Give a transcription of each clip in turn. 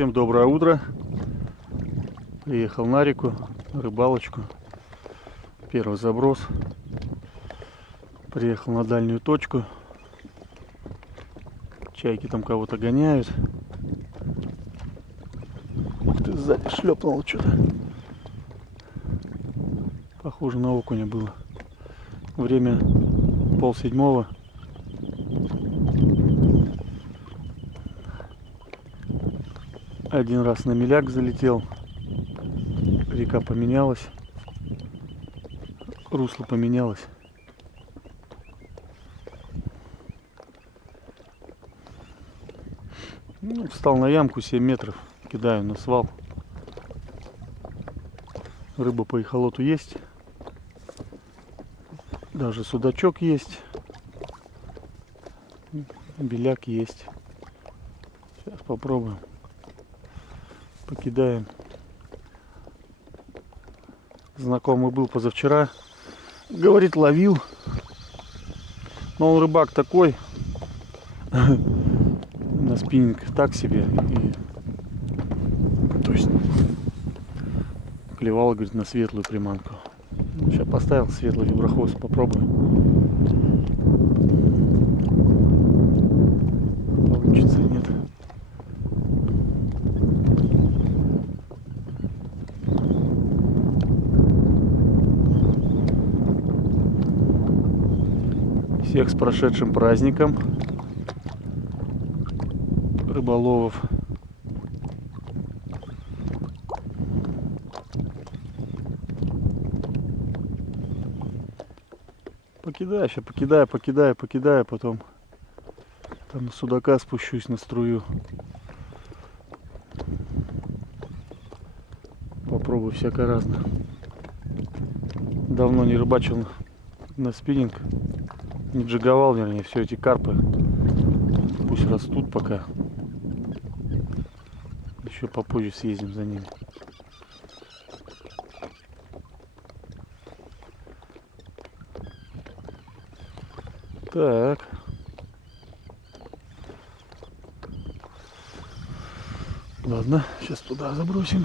Всем доброе утро. Приехал на реку, на рыбалочку. Первый заброс. Приехал на дальнюю точку. Чайки там кого-то гоняют. Ух ты, сзади шлепнул что-то. Похоже на окуня было. Время 6:30. Один раз на меляк залетел. Река поменялась. Русло поменялось. Встал на ямку 7 метров. Кидаю на свал. Рыба по эхолоту есть. Даже судачок есть. Беляк есть. Сейчас попробуем. Покидаем. Знакомый был позавчера. Говорит, ловил. Но он рыбак такой. На спиннинг так себе. То есть клевал, говорит, на светлую приманку. Сейчас поставил светлый виброхвост. Попробуем. Получится, нет. Всех с прошедшим праздником рыболовов. Покидаю, сейчас покидаю, потом там на судака спущусь на струю. Попробую всякое разное. Давно не рыбачил на спиннинг. Не джиговал, вернее, все эти карпы. Пусть растут пока. Еще попозже съездим за ними. Так. Ладно, сейчас туда забросим.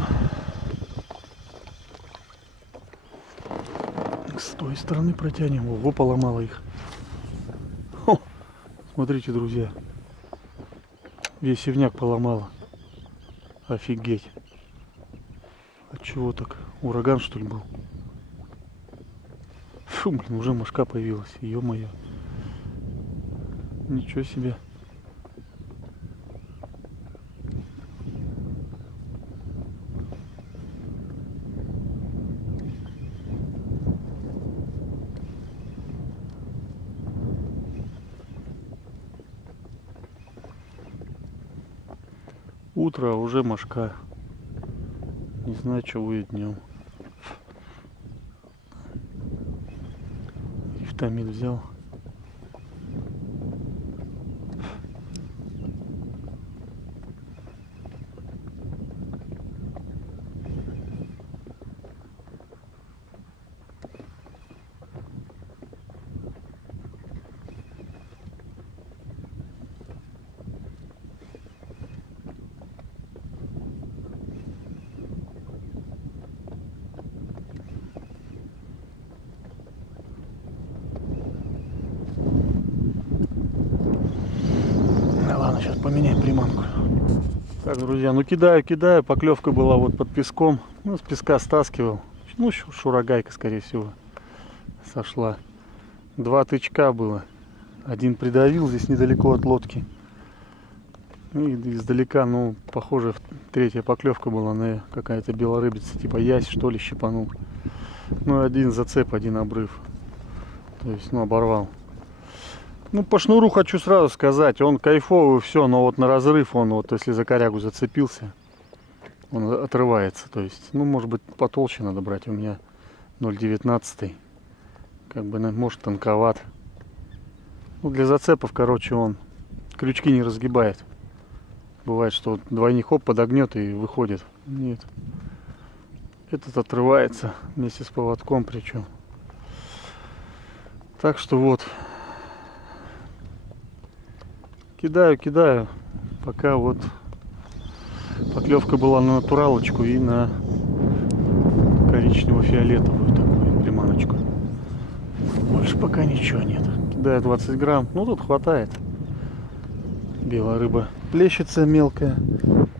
С той стороны протянем. Ого, поломало их. Хо, смотрите, друзья. Весь севняк поломало. Офигеть. А чего так? Ураган, что ли, был? Фу, блин, уже мошка появилась. Ё-моё. Ничего себе. Утро, а уже мошка. Не знаю, что будет днем. Витамин взял. Сейчас поменяем приманку. Так, друзья, ну кидаю. Поклевка была вот под песком. Ну, с песка стаскивал. Ну, шурагайка, скорее всего, сошла. 2 тычка было. Один придавил здесь недалеко от лодки. И издалека, ну, похоже, 3-я поклевка была на какая-то белорыбица, типа ясь, что ли, щипанул. Ну, один зацеп, один обрыв. То есть, ну, оборвал. Ну, по шнуру хочу сразу сказать, он кайфовый, все, но вот на разрыв он, вот если за корягу зацепился, он отрывается. То есть, ну, может быть, потолще надо брать. У меня 0,19. Как бы, может, тонковат. Ну, для зацепов, короче, он крючки не разгибает. Бывает, что вот двойник хоп подогнет и выходит. Нет. Этот отрывается вместе с поводком причем. Так что вот. Кидаю. Пока вот Поклевка была на натуралочку и на коричнево-фиолетовую такую приманочку. Больше пока ничего нет. Кидаю 20 грамм. Ну, тут хватает. Белая рыба плещется мелкая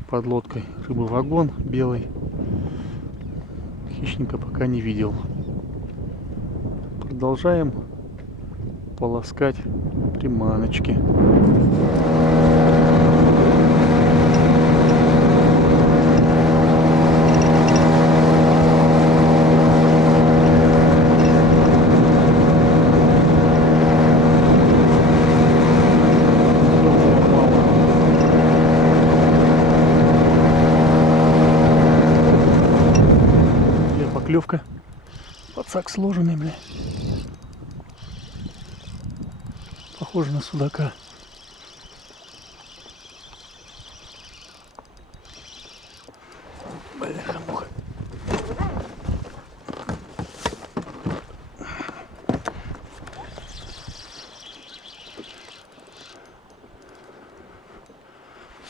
под лодкой. Рыба-вагон белый. Хищника пока не видел. Продолжаем полоскать приманочки. Поклевка. Подсак сложенный, бля. Похоже на судака. Бляха-муха.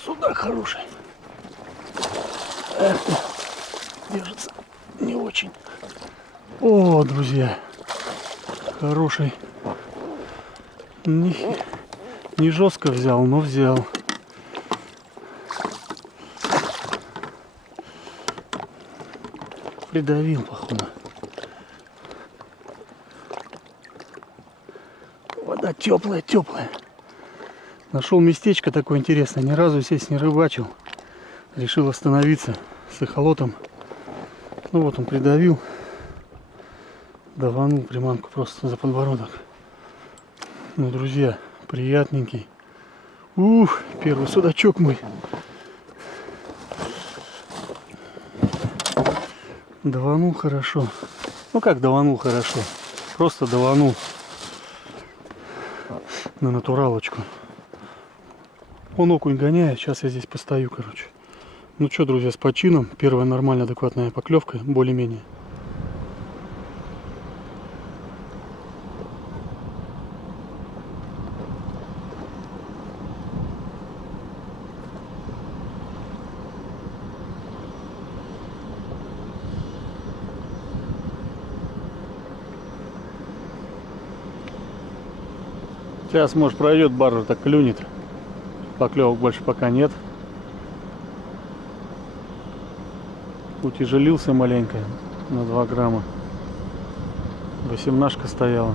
Судак хороший. Эх ты, держится не очень. О, друзья, хороший. Не жестко взял, но взял. Придавил, походу. Вода теплая, теплая. Нашел местечко такое интересное. Ни разу здесь не рыбачил. Решил остановиться с эхолотом. Ну вот он придавил. Даванул приманку просто за подбородок. Ну, друзья, приятненький. Ух, первый судачок мой. Даванул хорошо. Ну как даванул хорошо? Просто даванул на натуралочку. Он окунь гоняет. Сейчас я здесь постою, короче. Ну что, друзья, с почином. Первая нормальная, адекватная поклевка. Более-менее. Сейчас, может, пройдет баржа, так клюнет. Поклевок больше пока нет. Утяжелился маленько на 2 грамма. 18-шка стояла.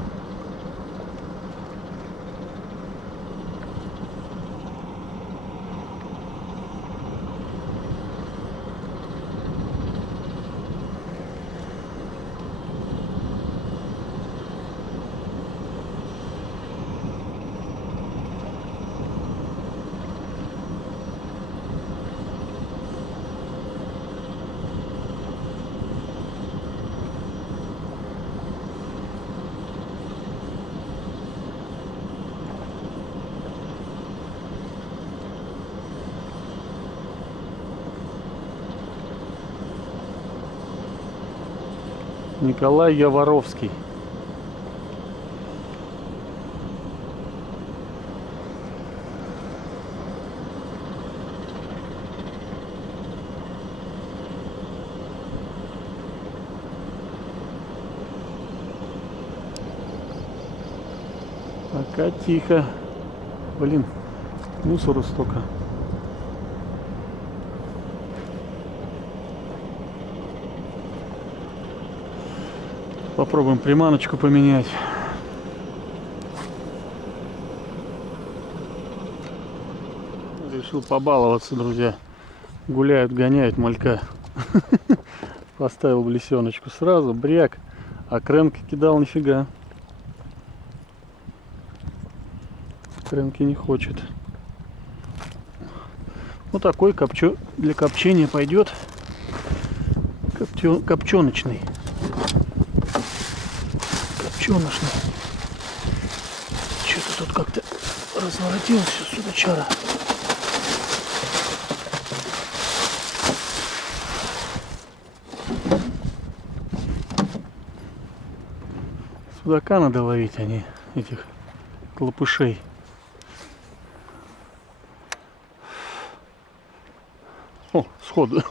Николай Яворовский. Пока тихо. Блин, мусору столько. Попробуем приманочку поменять. Решил побаловаться, друзья. Гуляют, гоняют малька. Поставил в лесеночку сразу, бряк. А кренки кидал нифига. Кренки не хочет. Вот такой для копчения пойдет. Копченочный. Копченочный. Что-то тут как-то разворотилось все, судачара. Судака надо ловить, а не этих клопышей. О, сходу.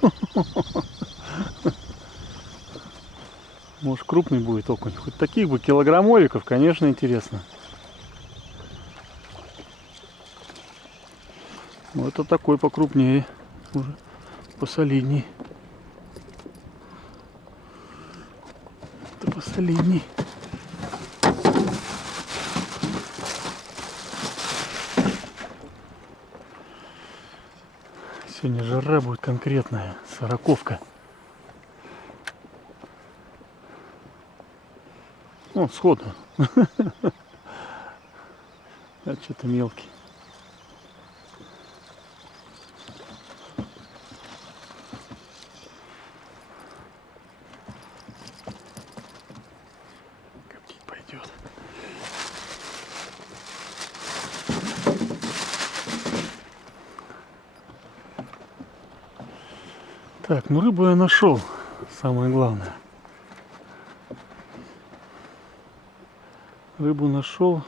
Может, крупный будет окунь. Хоть таких бы килограммовиков, конечно, интересно. Ну, это такой покрупнее, уже посолидней. Это посолидней. Сегодня жара будет конкретная, сороковка. О, сходу. А что-то мелкий. Коптить пойдет. Так, ну рыбу я нашел. Самое главное. Рыбу нашел.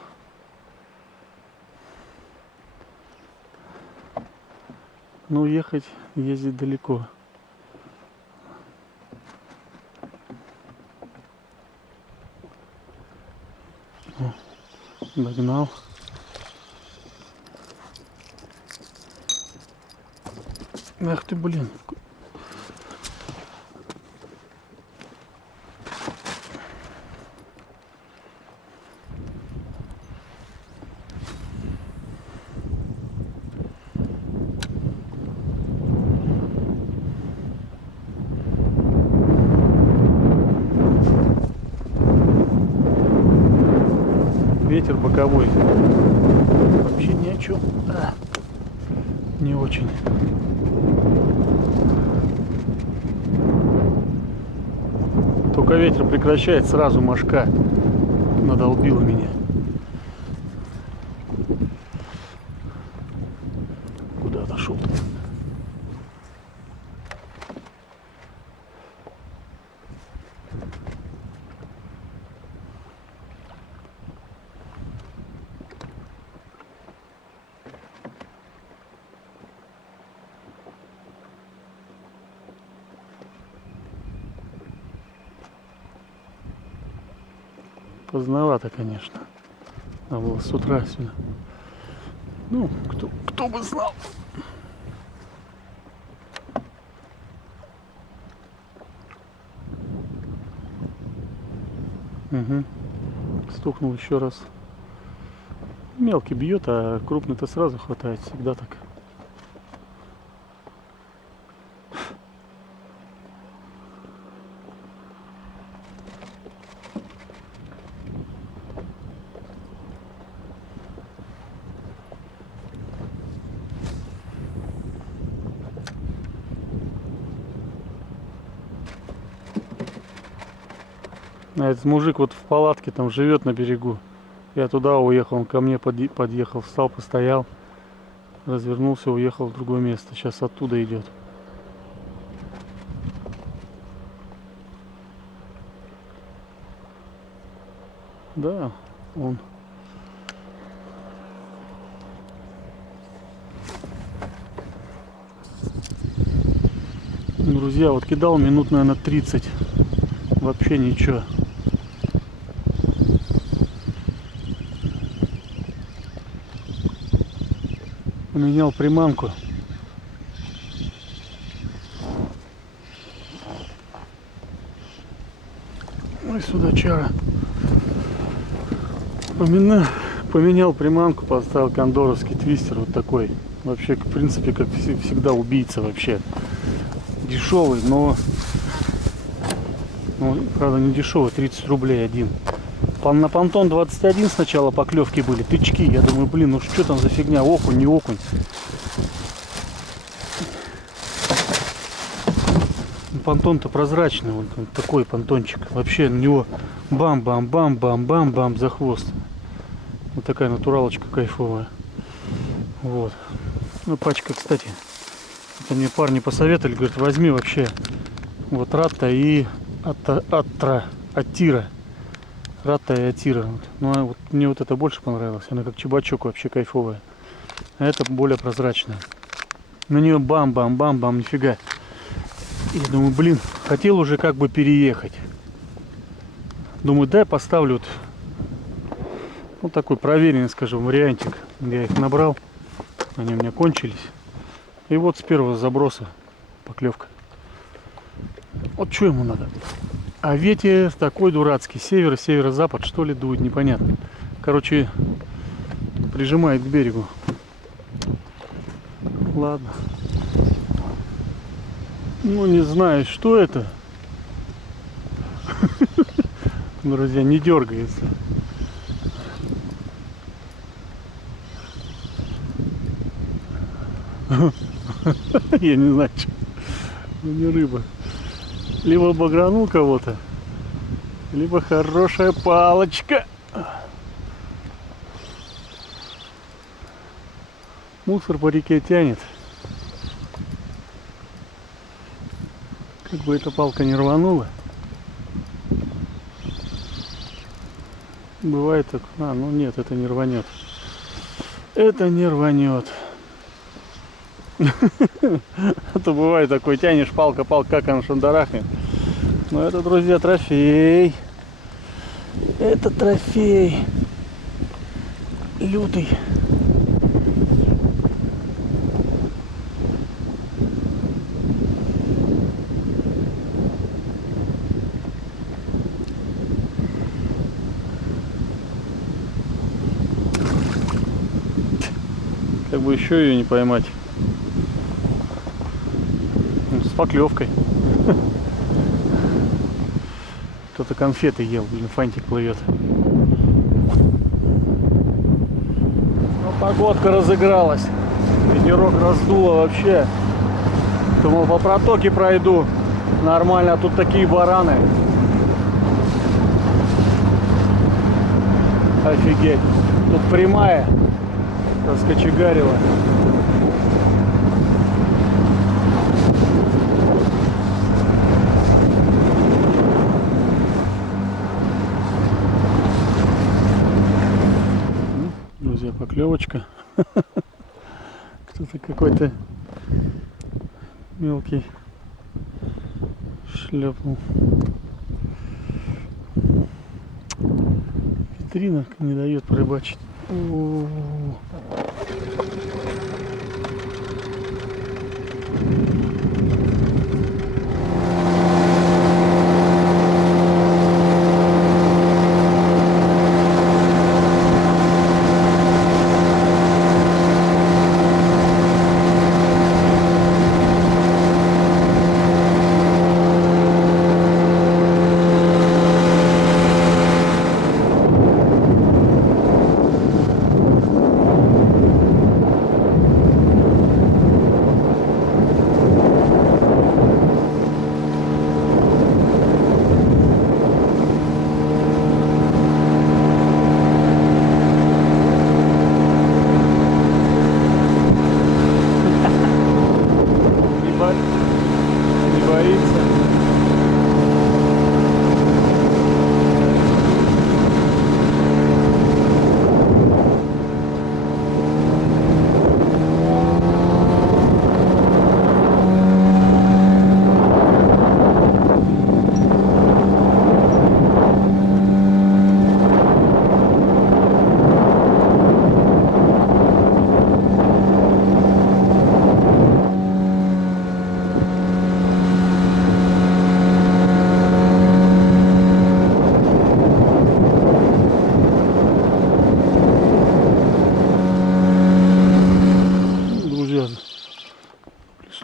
Но ездить далеко. О, догнал. Ах ты, блин. Ветер боковой. Вообще ни о чем. Не очень. Только ветер прекращает, сразу мошка надолбила меня. Куда отошел-то? Поздновато, конечно. Надо было с утра сюда. Ну, кто бы знал. Угу. Стукнул еще раз. Мелкий бьет, а крупный-то сразу хватает. Всегда так. А этот мужик вот в палатке там живет на берегу. Я туда уехал, он ко мне подъехал, встал, постоял, развернулся, уехал в другое место. Сейчас оттуда идет. Да, он. Друзья, вот кидал минут, наверное, 30. Вообще ничего. Поменял приманку. Ой, сюда чара. Поменял приманку, поставил кондоровский твистер вот такой. Вообще, в принципе, как всегда, убийца вообще. Дешевый, но правда не дешевый, 30 рублей один. На понтон 21 сначала поклевки были, тычки. Я думаю, блин, ну что там за фигня, окунь, не окунь. Понтон-то прозрачный, вот такой понтончик. Вообще на него бам-бам-бам-бам-бам-бам за хвост. Вот такая натуралочка кайфовая. Вот. Ну, пачка, кстати. Это мне парни посоветовали, говорят, возьми вообще вот Ратта и Аттира. Ратта и Аттира. Вот. Ну, а вот мне вот это больше понравилось. Она как чебачок вообще кайфовая. А это более прозрачная. На нее бам-бам-бам-бам, нифига. И я думаю, блин, хотел уже как бы переехать. Думаю, дай поставлю вот такой проверенный, скажем, вариантик. Я их набрал, они у меня кончились. И вот с первого заброса поклевка. Вот что ему надо? А ветер такой дурацкий, север, северо-запад, что ли, дует, непонятно. Короче, прижимает к берегу. Ладно. Ну, не знаю, что это. Друзья, не дергается. Я не знаю, что. Ну, не рыба. Либо багранул кого-то, либо хорошая палочка. Мусор по реке тянет. Как бы эта палка не рванула. Бывает так. А, ну нет, это не рванет. Это не рванет. А то бывает такой, тянешь палка, как она шандарахнет. Но это, друзья, трофей. Это трофей. Лютый. Как бы еще ее не поймать. С поклевкой. Кто-то конфеты ел, блин, фантик плывет. Но погодка разыгралась. Ветерок раздуло вообще. Думал, по протоке пройду. Нормально, а тут такие бараны. Офигеть. Тут прямая. Раскочегарила. Друзья, поклевочка. Кто-то какой-то мелкий шлепнул. Витрина не дает порыбачить. Не боится.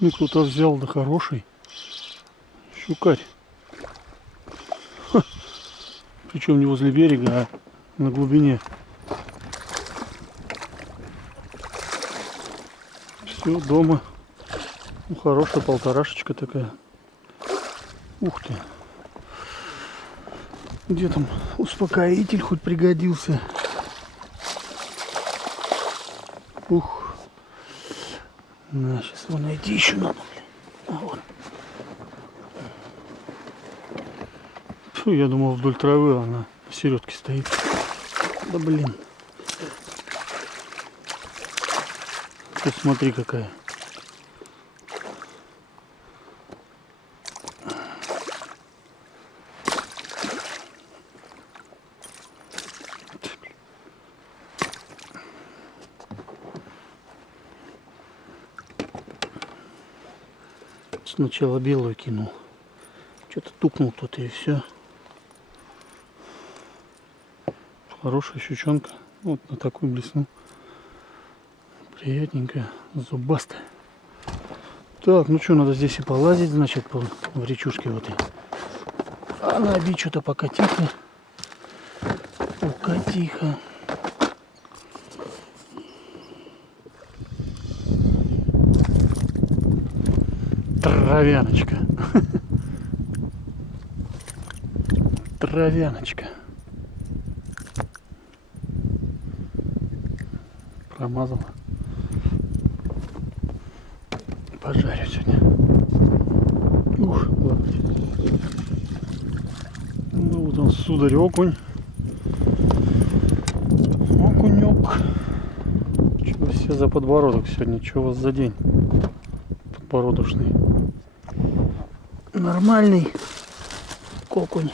Плесну кто-то взял, да хороший. Щукарь. Причем не возле берега, а на глубине. Все, дома. Ну, хорошая полторашечка такая. Ух ты. Где там успокоитель хоть пригодился? Ух. На, сейчас его найти еще надо, блин. А вот. Фу, я думал, вдоль травы она в середке стоит. Да блин. Тут смотри какая. Сначала белую кинул. Что-то тукнул кто-то и все. Хорошая щучонка. Вот на такую блесну. Приятненькая, зубастая. Так, ну что, надо здесь и полазить, значит, в речушке вот. А на обид что-то пока тихо. Пока тихо. Травяночка. Травяночка. Промазала. Пожарю сегодня. Ух, ладно. Ну вот он, сударь, окунь. Окунек. Чего все за подбородок сегодня? Чего у вас за день? Подбородочный. Нормальный окунь.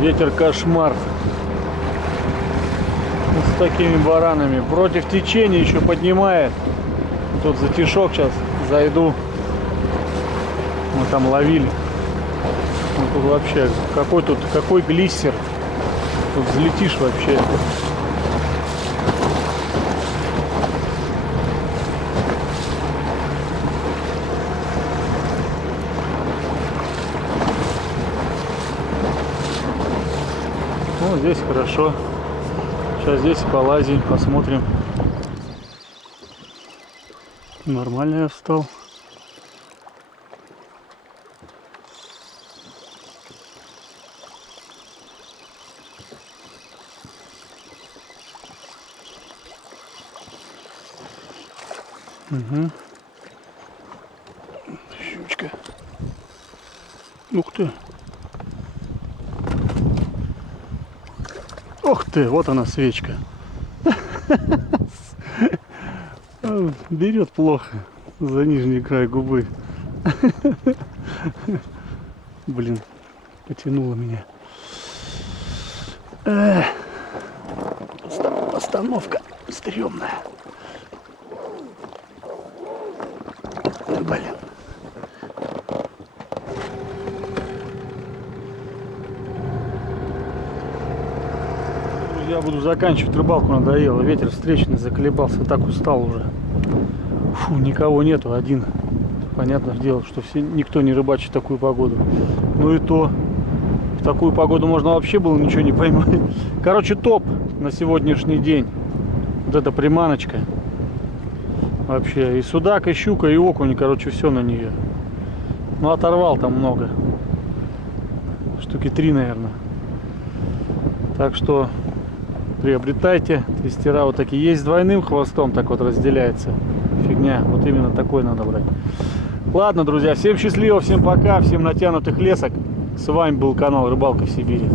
Ветер кошмар. Вот с такими баранами. Против течения еще поднимает. Тут затишок сейчас зайду. Мы там ловили. Ну, тут вообще какой глиссер. Тут взлетишь вообще. Ну, здесь хорошо. Сейчас здесь полазим, посмотрим. Нормально я встал. Угу. Щучка. Ух ты. Ух ты, вот она свечка. Берет плохо за нижний край губы. Блин, потянуло меня. Постановка стрёмная. Блин. Я буду заканчивать рыбалку, надоело. Ветер встречный, заколебался, так устал уже. Фу, никого нету, один. Понятное дело, что никто не рыбачит в такую погоду. Ну и то, в такую погоду можно вообще было ничего не поймать. Короче, топ на сегодняшний день. Вот эта приманочка. Вообще, и судак, и щука, и окунь, короче, все на нее. Ну, оторвал там много. Штуки 3, наверное. Так что приобретайте. Твистера вот такие. Есть с двойным хвостом, так вот разделяется. Фигня. Вот именно такой надо брать. Ладно, друзья, всем счастливо, всем пока, всем натянутых лесок. С вами был канал Рыбалка в Сибири.